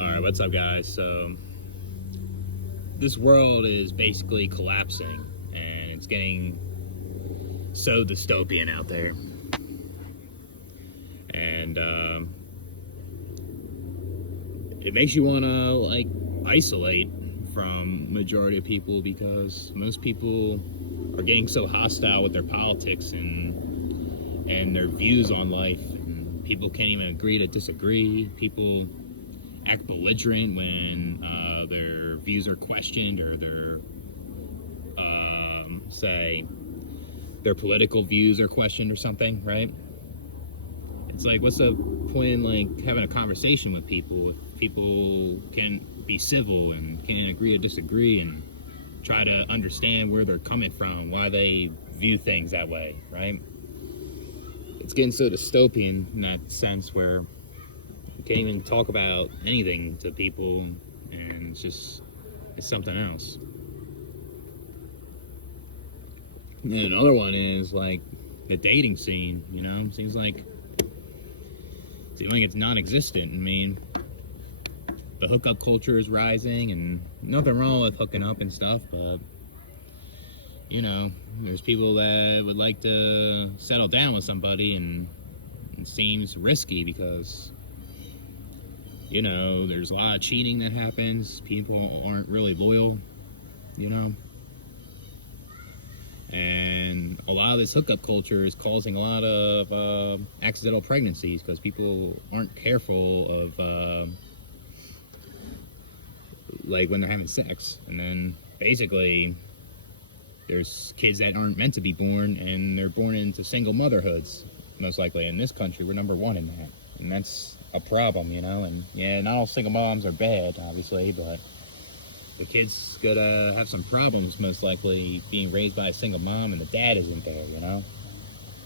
Alright, what's up, guys? So, this world is basically collapsing, and it's getting so dystopian out there. And, it makes you want to, like, isolate from majority of people, because most people are getting so hostile with their politics and their views on life. And people can't even agree to disagree. People act belligerent when their views are questioned, or their say their political views are questioned or something, right? It's like, what's the point in like having a conversation with people if people can be civil and can agree to disagree and try to understand where they're coming from, why they view things that way, right? It's getting so dystopian in that sense where can't even talk about anything to people, and it's something else. And another one is like the dating scene, you know? Seems like it's non-existent. I mean, the hookup culture is rising, and nothing wrong with hooking up and stuff, but you know, there's people that would like to settle down with somebody, and it seems risky because, you know, there's a lot of cheating that happens. People aren't really loyal, you know? And a lot of this hookup culture is causing a lot of accidental pregnancies because people aren't careful of, like, when they're having sex. And then, basically, there's kids that aren't meant to be born, and they're born into single motherhoods, most likely. In this country, we're #1 in that. And that's a problem, you know. And yeah, not all single moms are bad, obviously, but the kid's gonna have some problems, most likely, being raised by a single mom and the dad isn't there, you know,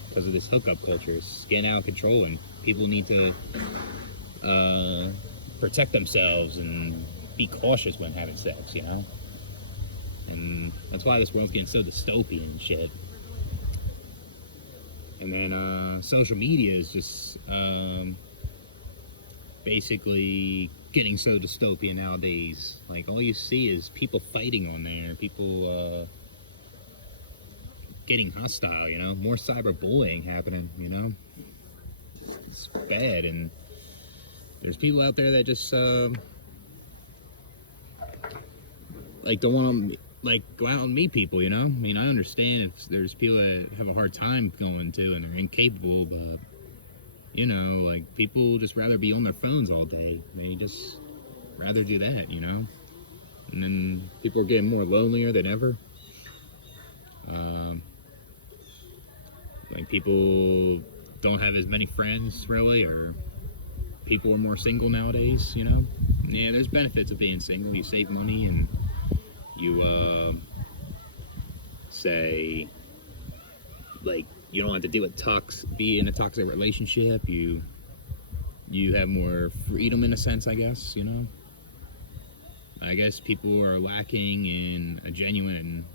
because of this hookup culture. It's getting out of control, and people need to protect themselves and be cautious when having sex, you know. And that's why this world's getting so dystopian and shit. And then social media is just basically getting so dystopian nowadays. Like, all you see is people fighting on there, people getting hostile, you know, more cyberbullying happening, you know. It's bad. And there's people out there that just like don't want to like go out and meet people, you know. I mean, I understand if there's people that have a hard time going to and they're incapable, but you know, like, people just rather be on their phones all day. They just rather do that, you know? And then people are getting more lonelier than ever. Like, people don't have as many friends, really, or people are more single nowadays, you know? Yeah, there's benefits of being single. You save money, and you, say, like, you don't have to deal with be in a toxic relationship. You have more freedom in a sense, I guess, you know. I guess people are lacking in a genuine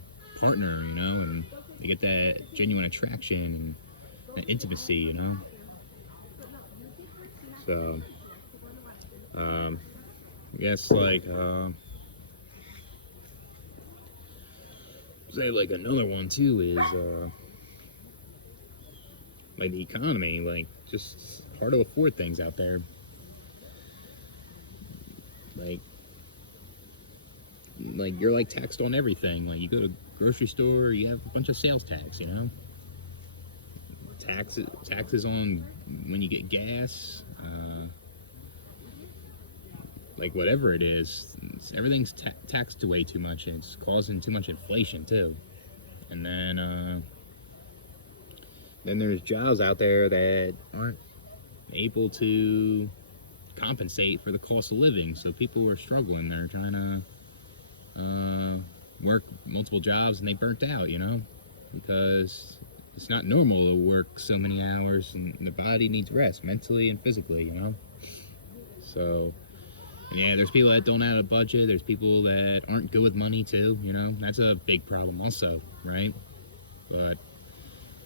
partner, you know, and they get that genuine attraction and that intimacy, you know. So, I guess, like, say, like, another one too is like the economy. Like, just hard to afford things out there. Like you're like taxed on everything. Like, you go to grocery store, you have a bunch of sales tax, you know. Taxes on when you get gas, like whatever it is, everything's taxed way too much, and it's causing too much inflation too. And then there's jobs out there that aren't able to compensate for the cost of living. So people are struggling. They're trying to work multiple jobs, and they burnt out, you know, because it's not normal to work so many hours, and the body needs rest, mentally and physically, you know. So, yeah, there's people that don't have a budget. There's people that aren't good with money too, you know. That's a big problem also, right? But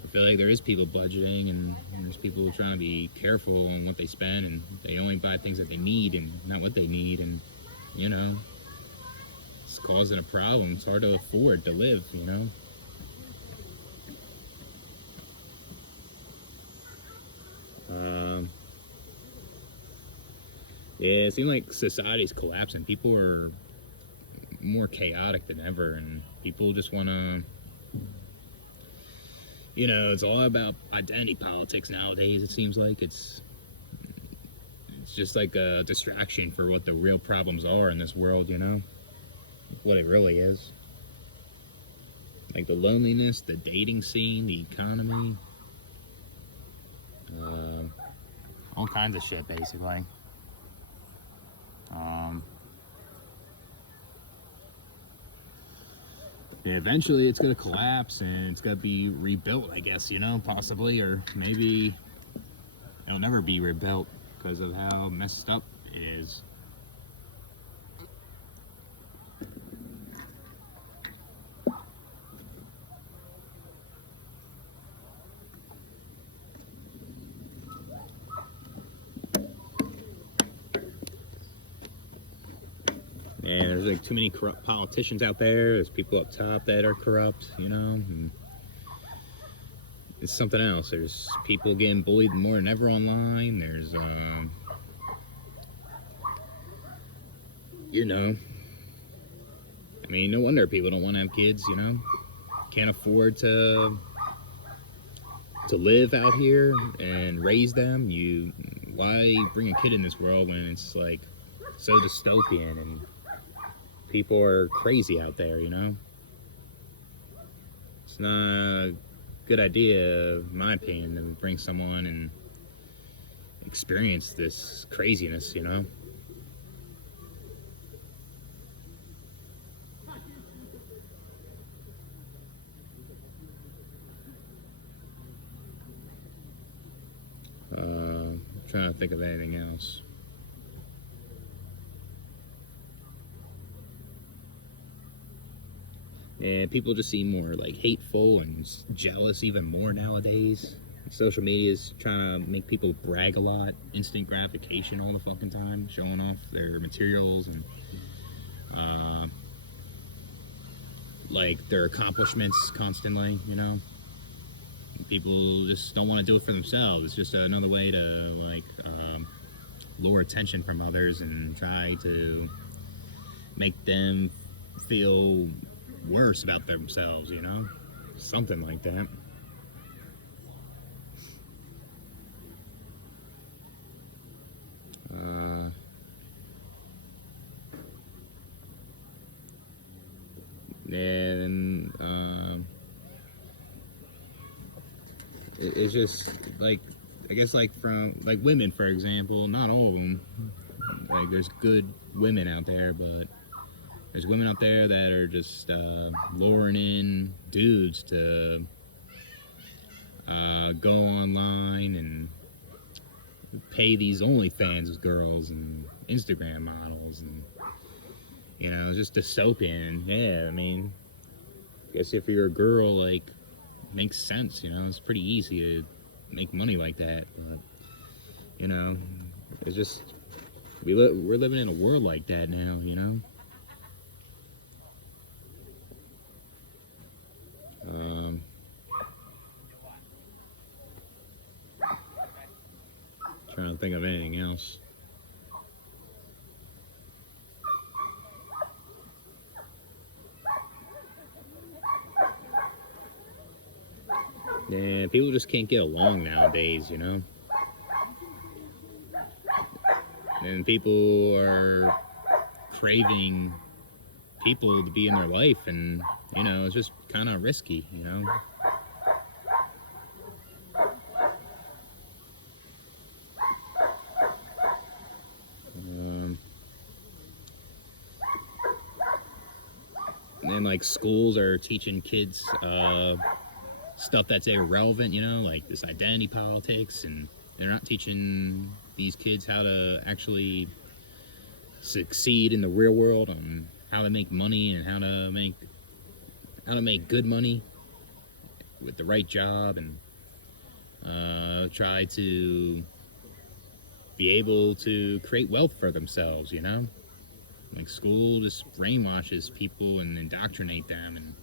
I feel like there is people budgeting, and there's people trying to be careful on what they spend, and they only buy things that they need and not what they need, and you know, it's causing a problem. It's hard to afford to live, you know. Yeah, it seems like society's collapsing. People are more chaotic than ever, and people just want to, you know, it's all about identity politics nowadays. It seems like it's just like a distraction for what the real problems are in this world, you know, what it really is. Like the loneliness, the dating scene, the economy, all kinds of shit, basically. Yeah, eventually it's going to collapse and it's going to be rebuilt, I guess, you know, possibly, or maybe it'll never be rebuilt because of how messed up it is. And there's like too many corrupt politicians out there. There's people up top that are corrupt, you know. And it's something else. There's people getting bullied more than ever online. There's, you know, I mean, no wonder people don't want to have kids, you know. Can't afford to live out here and raise them. Why bring a kid in this world when it's like so dystopian and people are crazy out there, you know? It's not a good idea, in my opinion, to bring someone and experience this craziness, you know? I'm trying to think of anything else. And people just seem more like hateful and jealous even more nowadays. Social media is trying to make people brag a lot, instant gratification all the fucking time, showing off their materials and like their accomplishments constantly, you know. People just don't want to do it for themselves. It's just another way to like lure attention from others and try to make them feel worse about themselves, you know, something like that. And it's just like, I guess, like from like women, for example, not all of them. Like there's good women out there, but there's women out there that are just luring in dudes to go online and pay these OnlyFans girls and Instagram models, and you know, it's just dystopian. Yeah, I mean, I guess if you're a girl, like, it makes sense. You know, it's pretty easy to make money like that. But you know, it's just we're living in a world like that now. You know. Trying to think of anything else. Yeah, people just can't get along nowadays, you know. And people are craving people to be in their life, and you know, it's just kind of risky, you know. And like schools are teaching kids stuff that's irrelevant, you know, like this identity politics, and they're not teaching these kids how to actually succeed in the real world, on how to make money and how to make good money with the right job, and try to be able to create wealth for themselves, Like school just brainwashes people and indoctrinate them, and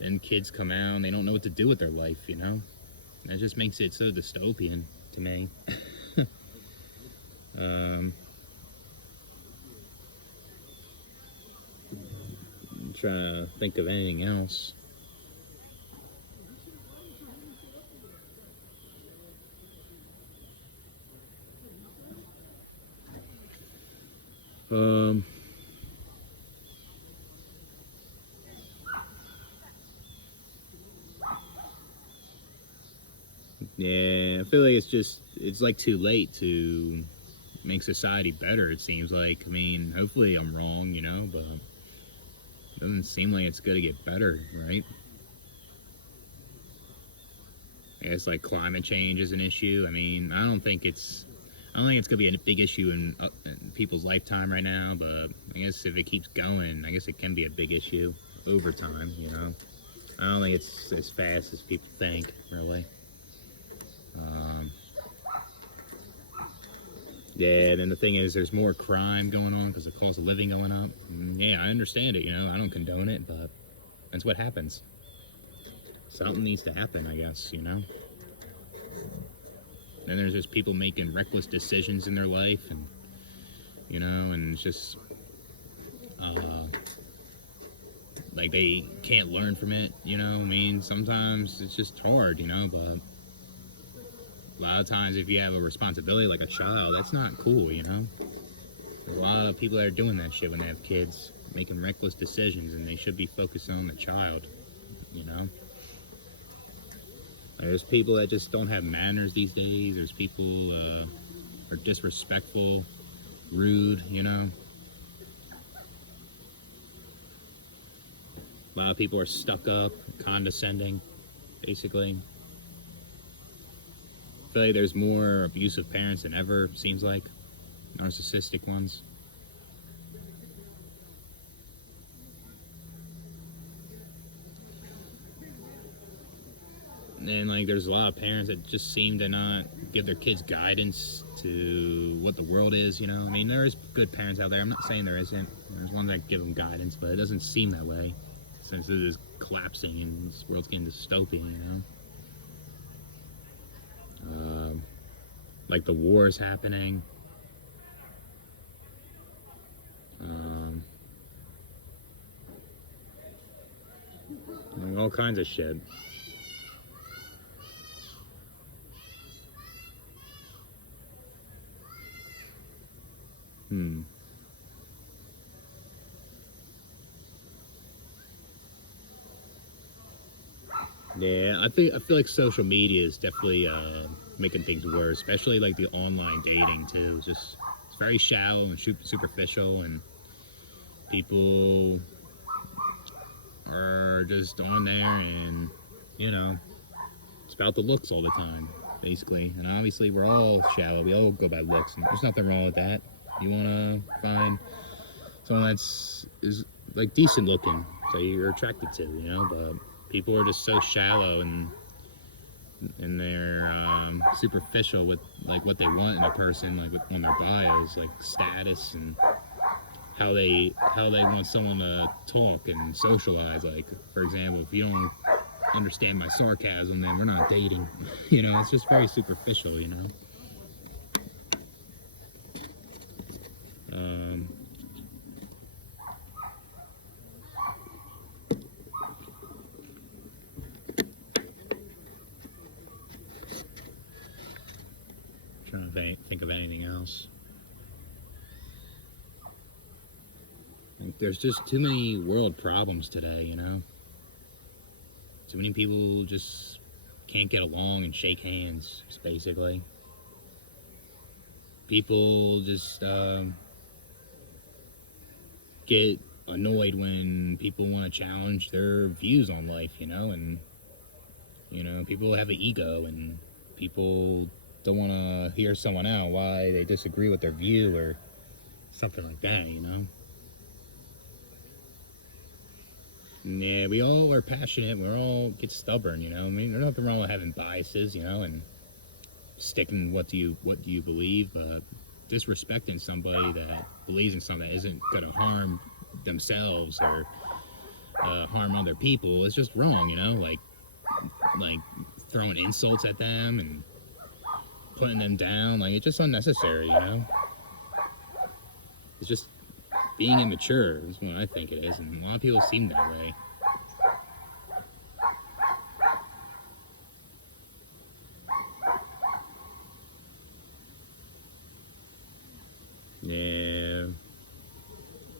then kids come out and they don't know what to do with their life, That just makes it so dystopian to me. I'm trying to think of anything else. Yeah, I feel like it's like too late to make society better, it seems like. I mean, hopefully I'm wrong, but it doesn't seem like it's going to get better, right? I guess like climate change is an issue. I mean, I don't think it's going to be a big issue in people's lifetime right now, but I guess if it keeps going, I guess it can be a big issue over time, I don't think it's as fast as people think, really. Yeah, and then the thing is, there's more crime going on because the cost of living going up. Yeah, I understand it, I don't condone it, but that's what happens. Something needs to happen, I guess, And there's just people making reckless decisions in their life, and, and it's just, like they can't learn from it, I mean, sometimes it's just hard, but a lot of times if you have a responsibility like a child, that's not cool, There's a lot of people that are doing that shit when they have kids, making reckless decisions, and they should be focusing on the child, There's people that just don't have manners these days. There's people are disrespectful, rude, A lot of people are stuck up, condescending, basically. I feel like there's more abusive parents than ever, seems like. Narcissistic ones. And like there's a lot of parents that just seem to not give their kids guidance to what the world is, I mean, there is good parents out there. I'm not saying there isn't. There's ones that give them guidance, but it doesn't seem that way since it is collapsing and this world's getting dystopian, like the wars happening, like all kinds of shit. Yeah, I feel like social media is definitely making things worse, especially like the online dating too. It's very shallow and superficial, and people are just on there, and it's about the looks all the time, basically. And obviously, we're all shallow. We all go by looks, and there's nothing wrong with that. You want to find someone is like decent looking, so you're attracted to, but people are just so shallow and they're superficial with like what they want in a person, like on their bios, like status and how they want someone to talk and socialize. Like, for example, if you don't understand my sarcasm, then we're not dating. It's just very superficial, Trying to think of anything else. There's just too many world problems today, Too many people just can't get along and shake hands, basically. People just get annoyed when people want to challenge their views on life, and people have an ego, and people don't want to hear someone out why they disagree with their view or something like that, Yeah, we all are passionate. We all get stubborn, I mean, there's nothing wrong with having biases, and sticking what do you believe, but disrespecting somebody that believes in something that isn't going to harm themselves or harm other people is just wrong, you know, like throwing insults at them and putting them down, like it's just unnecessary, you know. It's just being immature is what I think it is, and a lot of people seem that way. Yeah,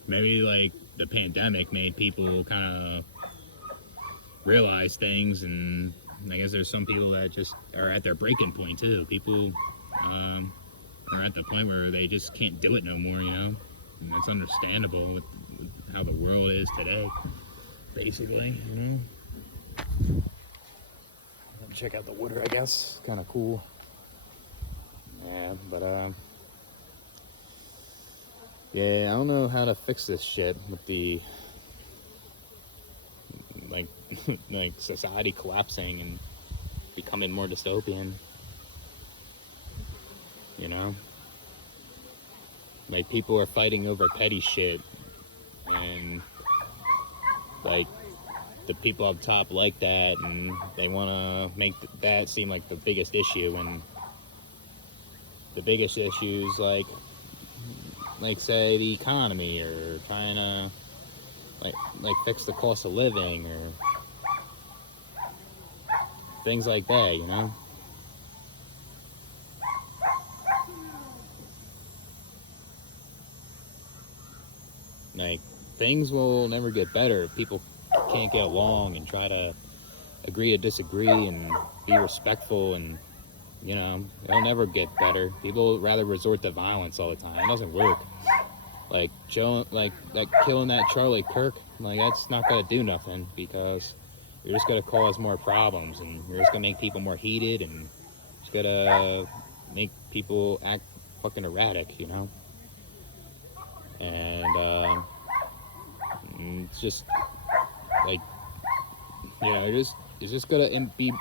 maybe like the pandemic made people kind of realize things, and I guess there's some people that just are at their breaking point too. People are at the point where they just can't do it no more, you know, and that's understandable with how the world is today, basically, you know. Check out the water, I guess. Kind of cool. Yeah, but yeah, I don't know how to fix this shit with the like like society collapsing and becoming more dystopian. You know? Like people are fighting over petty shit, and like the people up top like that, and they want to make that seem like the biggest issue, and the biggest issues like say the economy, or trying to like fix the cost of living, or things like that, you know. Like things will never get better if people can't get along and try to agree to disagree and be respectful, and you know, it'll never get better. People rather resort to violence all the time. It doesn't work. Like killing that Charlie Kirk, like that's not gonna do nothing, because you're just gonna cause more problems, and you're just gonna make people more heated, and it's gonna make people act fucking erratic, you know. And it's just like, you know, it's just gonna be,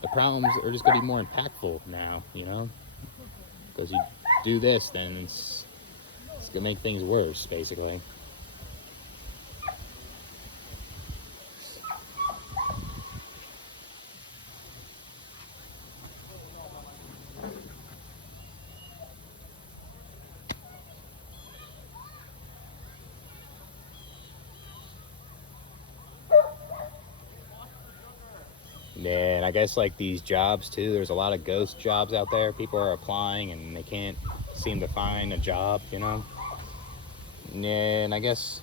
the problems are just gonna be more impactful now, you know, because you do this, then it's gonna make things worse, basically. Yeah, and I guess like these jobs too, there's a lot of ghost jobs out there. People are applying and they can't seem to find a job, you know. Yeah, and I guess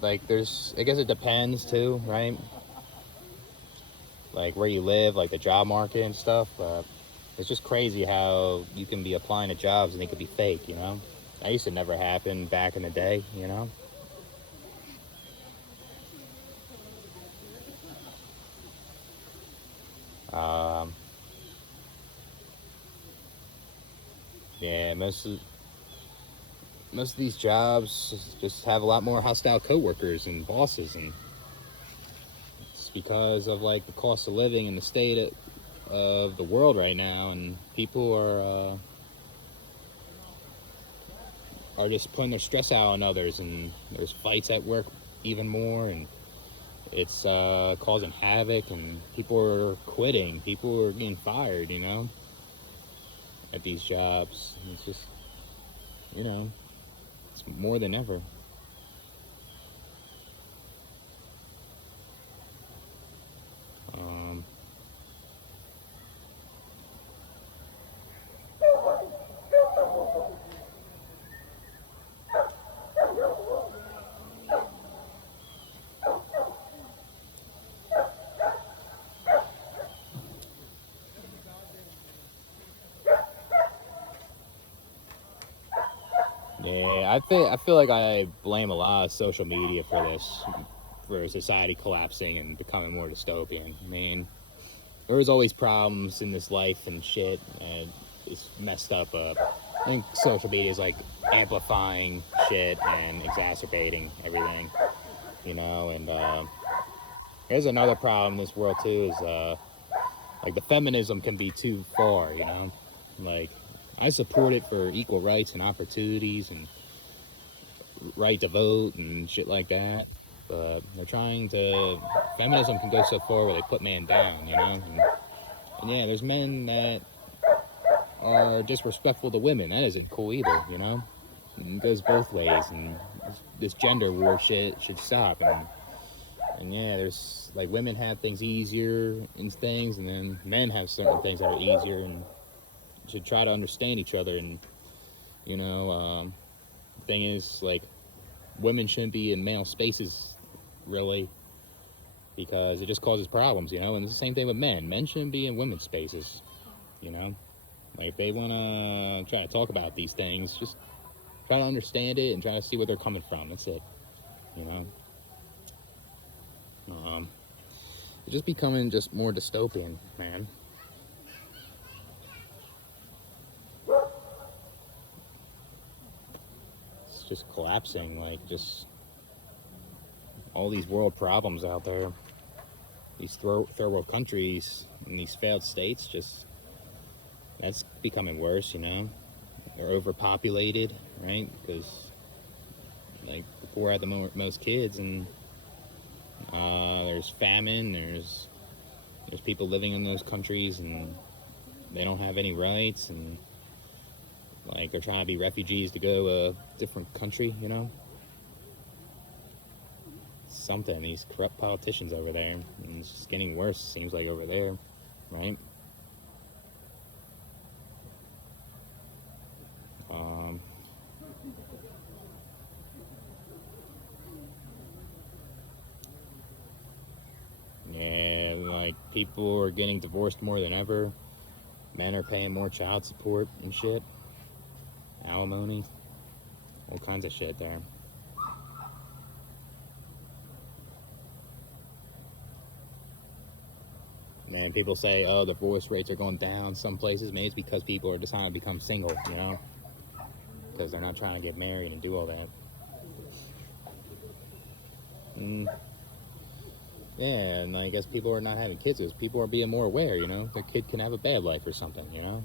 like I guess it depends too, right? Like where you live, like the job market and stuff. It's just crazy how you can be applying to jobs and they could be fake, you know. That used to never happen back in the day, you know. Yeah, most of these jobs just have a lot more hostile coworkers and bosses, and it's because of like the cost of living and the state of the world right now, and people are just putting their stress out on others, and there's fights at work even more, and it's causing havoc, and people are quitting, people are getting fired, you know, at these jobs. And it's just, you know, it's more than ever. Yeah, I feel like I blame a lot of social media for this, for society collapsing and becoming more dystopian. I mean, there was always problems in this life and shit, and it's messed up. I think social media is like amplifying shit and exacerbating everything, you know. And there's another problem in this world too, is like the feminism can be too far, you know. Like, I support it for equal rights and opportunities and right to vote and shit like that. But they're trying to, feminism can go so far where they put man down, you know. And yeah, there's men that are disrespectful to women. That isn't cool either, you know. It goes both ways, and this gender war shit should stop. And yeah, there's like women have things easier in things, and then men have certain things that are easier, and should try to understand each other. And you know, the thing is, like, women shouldn't be in male spaces, really, because it just causes problems, you know. And it's the same thing with men. Men shouldn't be in women's spaces, you know. Like, if they want to try to talk about these things, just try to understand it and try to see where they're coming from. That's it, you know. It's just becoming just more dystopian, man. It's just collapsing, like, just all these world problems out there. These third world countries and these failed states, just, that's becoming worse, you know. They're overpopulated, right? Because, like, the poor have the most kids, and there's famine, there's people living in those countries, and they don't have any rights, and, like, they're trying to be refugees to go a different country, you know. Something, these corrupt politicians over there, and it's just getting worse, seems like, over there, right? Yeah, like, people are getting divorced more than ever. Men are paying more child support and shit, alimony, all kinds of shit there. And people say, oh, the divorce rates are going down some places. Maybe it's because people are deciding to become single, you know, because they're not trying to get married and do all that. Yeah, and I guess people are not having kids because people are being more aware, you know. Their kid can have a bad life or something, you know.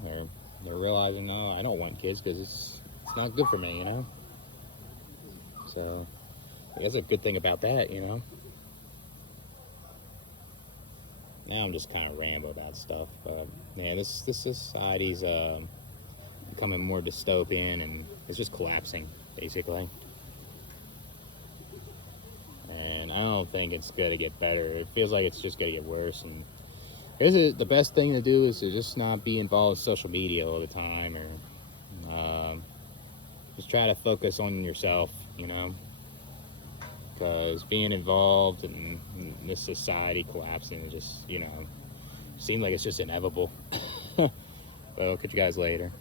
They're realizing, no, I don't want kids because it's not good for me, you know. So that's a good thing about that, you know. Now I'm just kind of rambling about stuff, but yeah, this society's becoming more dystopian, and it's just collapsing, basically. And I don't think it's gonna get better. It feels like it's just gonna get worse. And the best thing to do is to just not be involved in social media all the time, or just try to focus on yourself, you know, because being involved in this society collapsing is just, you know, seems like it's just inevitable. Well, catch you guys later.